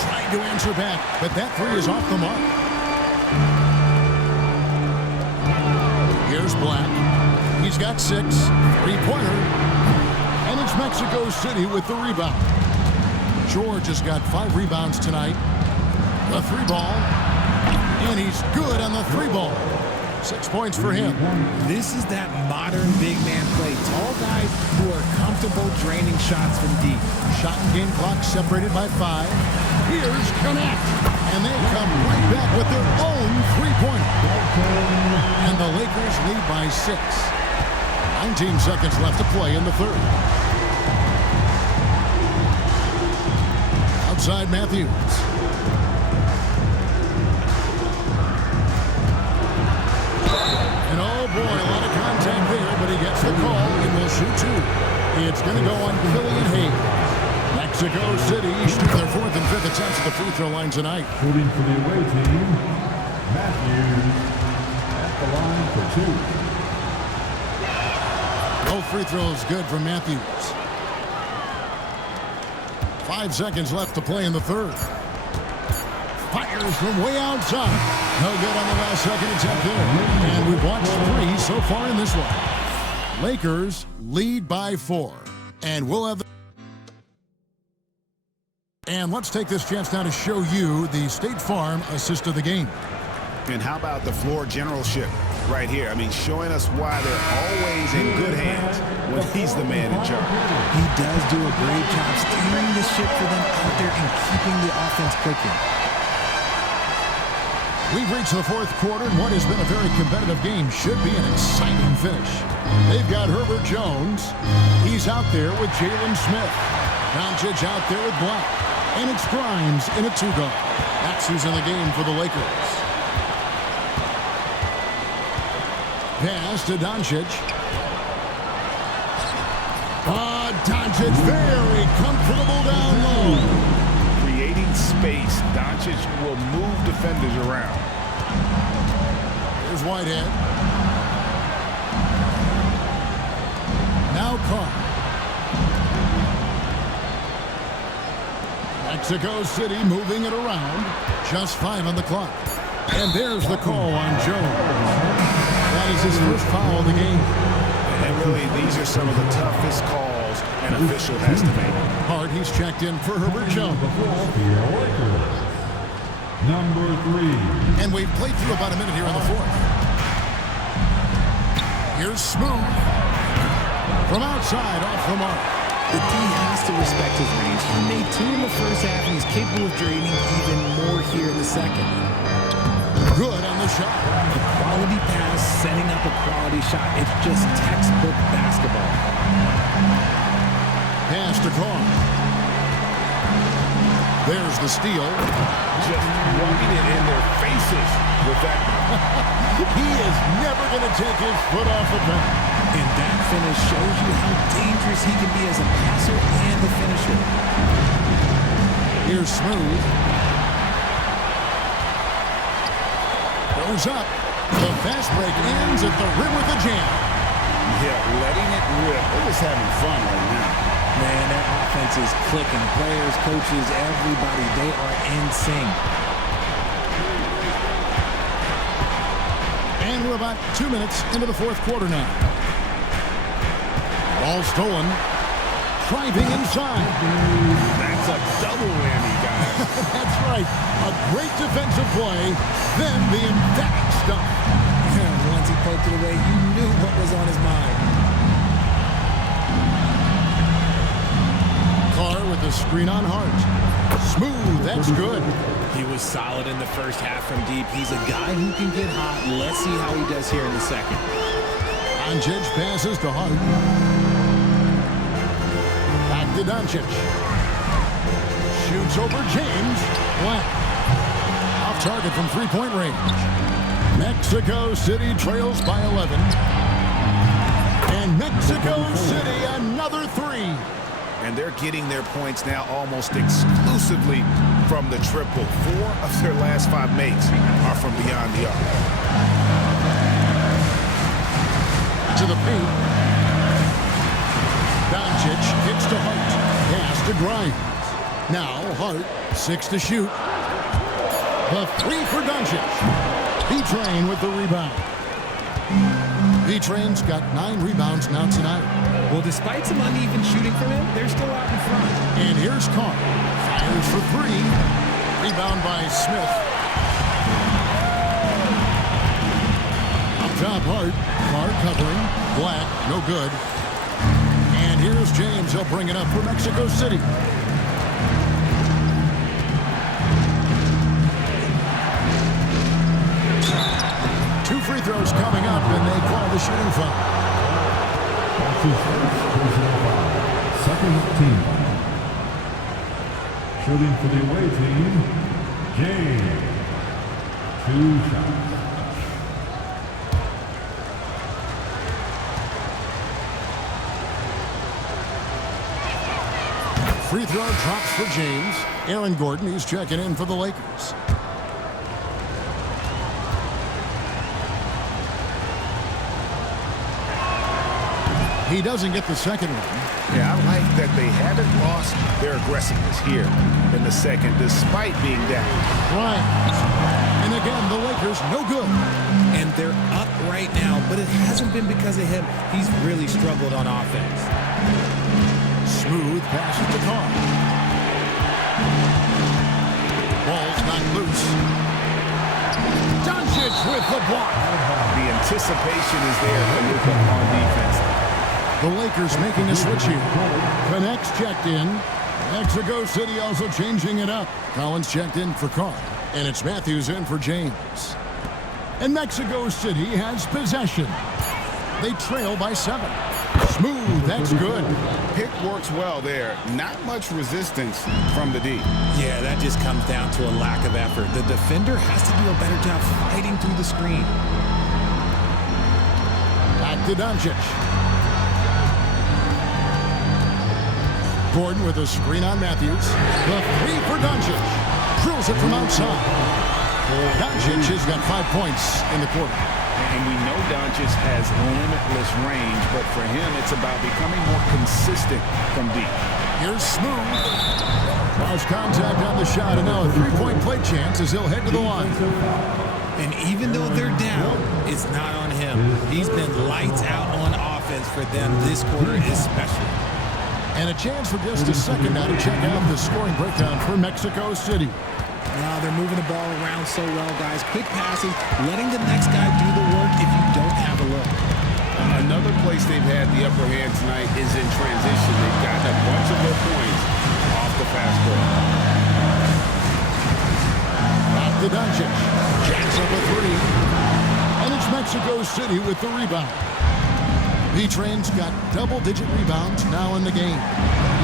Trying to answer back, but that 3 is off the mark. Here's Black. He's got 6. 3-pointer. And it's Mexico City with the rebound. George has got 5 rebounds tonight. The 3-ball. And he's good on the 3-ball. 6 points for him. This is that modern big man play. Tall guys who are comfortable draining shots from deep. Shot and game clock separated by 5. Here's Gannett. And they come right back with their own 3-pointer. And the Lakers lead by 6. 19 seconds left to play in the third. Outside Matthews. And oh boy, a lot of contact there, but he gets the call and will shoot 2. It's going to go on Killian Hayes. Mexico City shoot their 4th and 5th attempts at the free throw line tonight. Shooting for the away team, Matthews at the line for 2. Both free throws good from Matthews. 5 seconds left to play in the third. Fires from way outside. No good on the last second attempt there. And we've watched 3 so far in this one. Lakers lead by 4. And we'll have the... And let's take this chance now to show you the State Farm assist of the game. And how about the floor generalship right here? I mean, showing us why they're always in good hands when he's the man in charge. He does do a great job steering the ship for them out there and keeping the offense clicking. We've reached the 4th quarter, and what has been a very competitive game should be an exciting finish. They've got Herbert Jones. He's out there with Jalen Smith. Doncic out there with Black. And it's Grimes in a 2-guard. That's who's in the game for the Lakers. Pass to Doncic. Doncic very comfortable down low. Creating space, Doncic will move defenders around. Here's Whitehead. Now Carr. Mexico City moving it around. Just 5 on the clock. And there's the call on Jones. That is his first foul of the game. And really, these are some of the toughest calls and an official has to make. Hart, he's checked in for Herbert Jones. Number 3. And we've played through about a minute here in the fourth. Here's Smooth. From outside, off the mark. The D has to respect his range. He made 2 in the first half, and he's capable of draining even more here in the second. Good on the shot. A quality pass, setting up a quality shot. It's just textbook basketball. Pass to Carr. There's the steal. Just rubbing it in their faces with that. He is never going to take his foot off the pen. And that finish shows you how dangerous he can be as a passer and a finisher. Here's Smooth. Goes up. The fast break ends at the rim with a jam. Yeah, letting it rip. They're just having fun right now. Man, their offense is clicking. Players, coaches, everybody, they are in sync. And we're about 2 minutes into the fourth quarter now. Ball stolen. Driving inside. That's a double whammy, guys. That's right. A great defensive play, then the emphatic stuff. Yeah, once he poked it away, you knew what was on his mind. Carr with the screen on Hart. Smooth, that's good. He was solid in the first half from deep. He's a guy who can get hot. Let's see how he does here in the second. Doncic passes to Hart. Back to Doncic. Shoots over James. Black. Off target from three-point range. Mexico City trails by 11. And Mexico City another 3. And they're getting their points now almost exclusively from the triple. 4 of their last 5 makes are from beyond the arc. To the paint. Doncic kicks to Hart. Pass to Grimes. Now Hart, 6 to shoot. The 3 for Doncic. B-Train with the rebound. B-Train's got 9 rebounds now tonight. Well, despite some uneven shooting from him, they're still out in front. And here's Carr. Fires for 3. Rebound by Smith. Up top, Hart. Carr covering. Black, no good. And here's James. He'll bring it up for Mexico City. Two free throws coming up, and they call the shooting foul. That's his first personal foul. Second team foul. Shooting for the away team, James. 2 shots. Free throw drops for James. Aaron Gordon, he's checking in for the Lakers. He doesn't get the second one. Yeah, I like that they haven't lost their aggressiveness here in the second, despite being down. Right. And again, the Lakers, no good. And they're up right now, but it hasn't been because of him. He's really struggled on offense. Smooth passes to Carr. Ball's not loose. Doncic with the block. The anticipation is there for Luka on defense. The Lakers making a switch here. Connects checked in. Mexico City also changing it up. Collins checked in for Carr. And it's Matthews in for James. And Mexico City has possession. They trail by 7. Smooth, that's good. Pick works well there. Not much resistance from the D. Yeah, that just comes down to a lack of effort. The defender has to do a better job fighting through the screen. Back to Doncic. Gordon with a screen on Matthews. The 3 for Doncic. Drills it from outside. Doncic has got 5 points in the quarter. And we know Doncic has limitless range, but for him, it's about becoming more consistent from deep. Here's Smooth. Lost contact on the shot, and now a 3-point play chance as he'll head to the line. And even though they're down, it's not on him. He's been lights out on offense for them this quarter especially. And a chance for just a second now to check out the scoring breakdown for Mexico City. Now they're moving the ball around so well, guys. Quick passing, letting the next guy do the work if you don't have a look. Another place they've had the upper hand tonight is in transition. They've gotten a bunch of their points off the fast break. Back to Doncic. Jacks up a three. And it's Mexico City with the rebound. B-Train's got double-digit rebounds now in the game.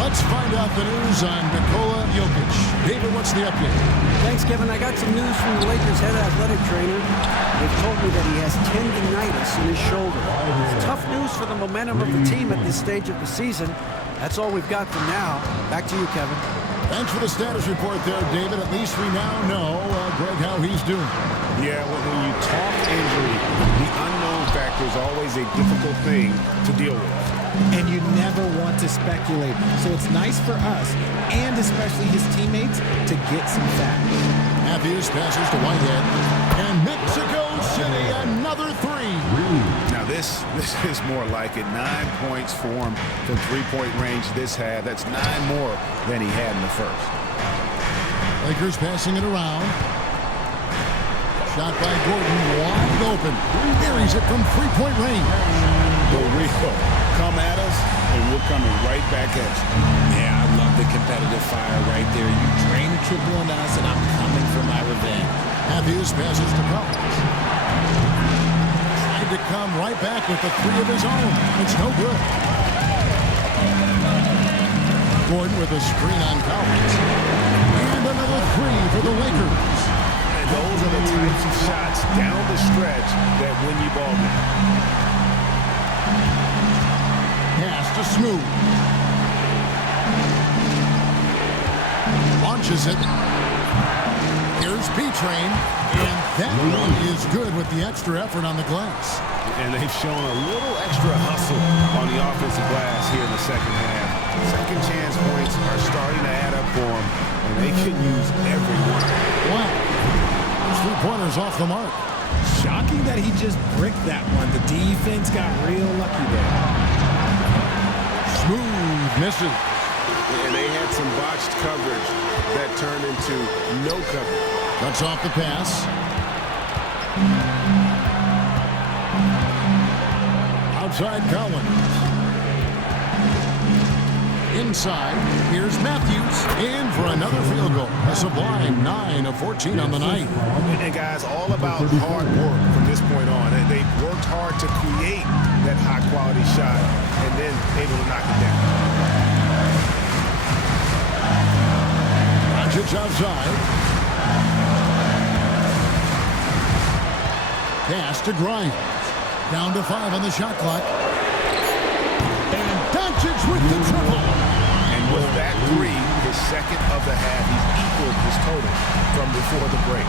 Let's find out the news on Nikola Jokic. David, what's the update? Thanks, Kevin. I got some news from the Lakers head athletic trainer. They've told me that he has tendinitis in his shoulder. It's tough news for the momentum of the team at this stage of the season. That's all we've got for now. Back to you, Kevin. Thanks for the status report there, David. At least we now know, Greg, how he's doing. Yeah, when you talk injury, the unknown factor is always a difficult thing to deal with. And you never want to speculate. So it's nice for us, and especially his teammates, to get some facts. Matthews passes to Whitehead. And Mexico City, another three. Now this is more like it. 9 points for him from three-point range this half. That's 9 more than he had in the first. Lakers passing it around. Shot by Gordon, wide open. Buries it from three-point range. The real come at us, and we're coming right back at you. Yeah, I love the competitive fire right there. You drain a triple on us, and I'm coming for my revenge. Matthews passes to Collins. Tried to come right back with the three of his own. It's no good. Gordon with a screen on Collins. And another three for the Lakers. And those are the types of shots down the stretch that win you ball games. Pass to Smooth. Launches it. Here's B-Train. And that one is good with the extra effort on the glass. And they've shown a little extra hustle on the offensive glass here in the second half. Second chance points are starting to add up for them, and they can use every one. Wow. Those three-pointers off the mark. Shocking that he just bricked that one. The defense got real lucky there. Smooth misses. And they had some botched coverage that turned into no coverage. Cuts off the pass. Outside Collins. Inside, here's Matthews in for another field goal. A sublime 9 of 14 on the night. And guys, all about hard work from this point on. They worked hard to create that high-quality shot and then able to knock it down. Doncic outside. Pass to Grimes. Down to 5 on the shot clock. And Doncic with the triple. And with that three, his second of the half, he's equaled his total from before the break.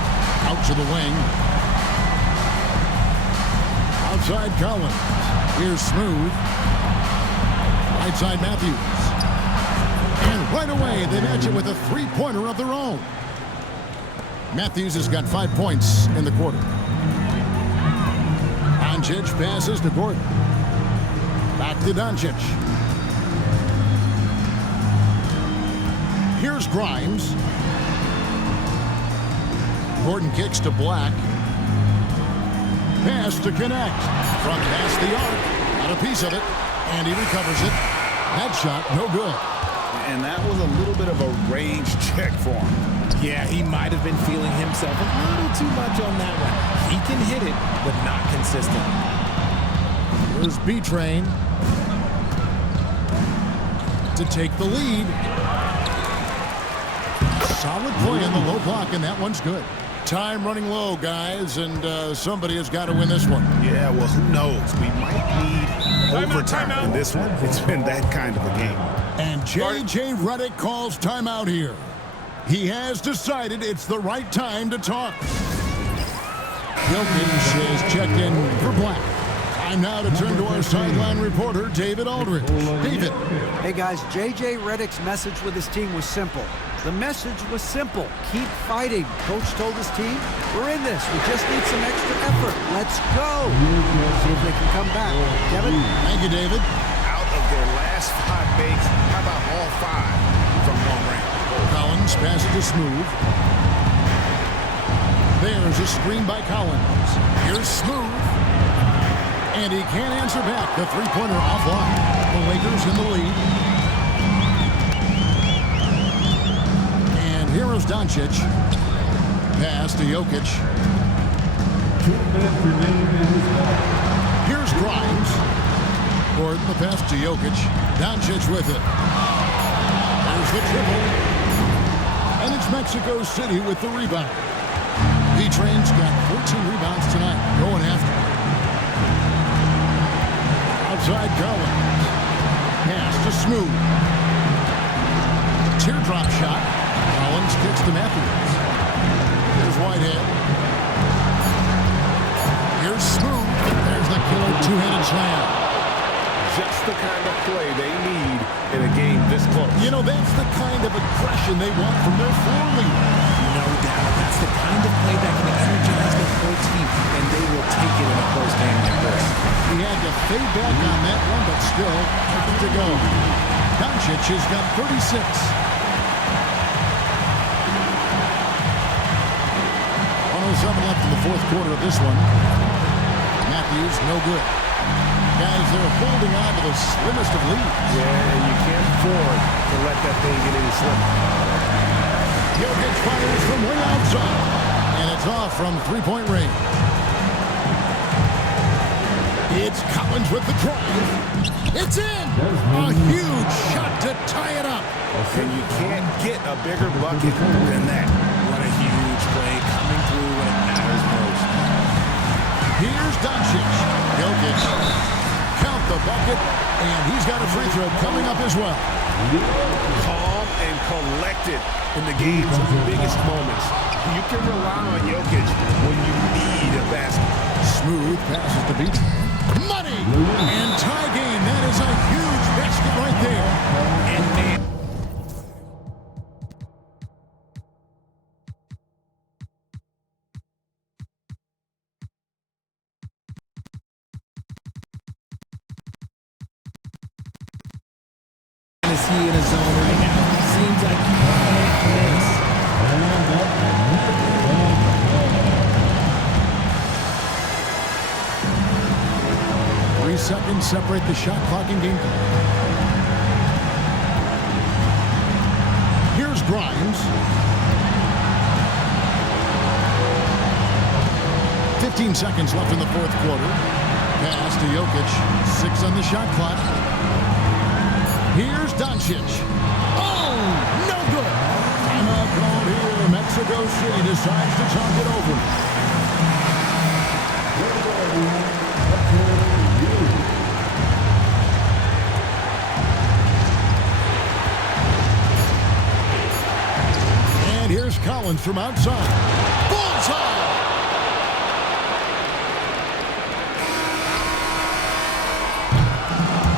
Out to the wing. Outside Collins. Here's Smooth. Right side Matthews. And right away, they match it with a three-pointer of their own. Matthews has got 5 points in the quarter. Doncic passes to Gordon. Back to Doncic. Here's Grimes. Gordon kicks to Black. Pass to connect. Front past the arc. Got a piece of it. And he recovers it. That shot, no good. And that was a little bit of a range check for him. Yeah, he might have been feeling himself a little too much on that one. He can hit it, but not consistent. Here's B-Train to take the lead. Solid play in the low block, and that one's good. Time running low, guys, and somebody has got to win this one. Yeah, well, who knows? We might need overtime in this one. It's been that kind of a game. And J.J. Redick calls timeout here. He has decided it's the right time to talk. Jokic is checked in for Black. Time now to turn to our sideline reporter, David Aldridge. David. Hey, guys, J.J. Redick's message with his team was simple. The message was simple. Keep fighting. Coach told his team, we're in this. We just need some extra effort. Let's go. See if they can come back. Kevin? Thank you, David. Out of their last 5 makes. How about all 5 from long range? Collins passes to Smooth. There's a screen by Collins. Here's Smooth. And he can't answer back. The three-pointer offline. The Lakers in the lead. And here is Doncic. Pass to Jokic. 2 minutes remaining in this ball. Here's Grimes. Gordon, the pass to Jokic. Doncic with it. There's the triple. And it's Mexico City with the rebound. B-Train's got 14 rebounds tonight. Going after it. Outside Collins. Pass to Smooth. Teardrop shot. Collins kicks to Matthews. Here's Whitehead. Here's Smooth. There's the killer two-handed slam. Just the kind of play they need in a game this close. You know, that's the kind of aggression they want from their floor leader. No doubt. That's the kind of play that can energize the whole team, and they will take it in a close game like this. He had to fade back on that one, but still, nothing to go. Doncic has got 36. 107 left in the fourth quarter of this one. Matthews, no good. Guys, they're holding on to the slimmest of leads. Yeah, you can't afford to let that thing get any slimmer. Jokic fires from way outside, and it's off from three-point range. It's Collins with the drive. It's in! A huge shot to tie it up. And you can't get a bigger bucket than that. What a huge play coming through when it matters most. Here's Doncic. Jokic. Count the bucket, and he's got a free throw coming up as well. Calm and collected in the game's biggest moments. You can rely on Jokic when you need a basket. Smooth passes the beat. Money! And tie game. That is a huge basket right there. And man, is he in a zone right now? Seems like he can't miss. 3 seconds separate the shot clock and game clock. Here's Grimes. 15 seconds left in the fourth quarter. Pass to Jokic. 6 on the shot clock. Here's Doncic. Oh, no good. Timeout called here. Mexico City decides to talk it over. And here's Collins from outside. Bullseye!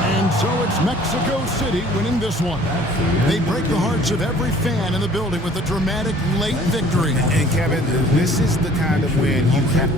And so it's Mexico City winning this one. They break the hearts of every fan in the building with a dramatic late victory. And Kevin, this is the kind of win you have.